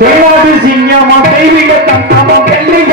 தென்னாடு சிங்கமா தெய்வீக தங்கமா தெல்லிக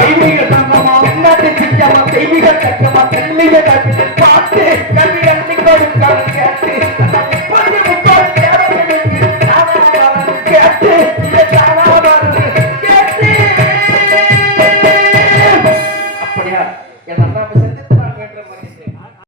தெய்வீக தங்கமா தெய்வீக தங்கமா தெய்வீக தங்கமா தென்மீக தங்கமா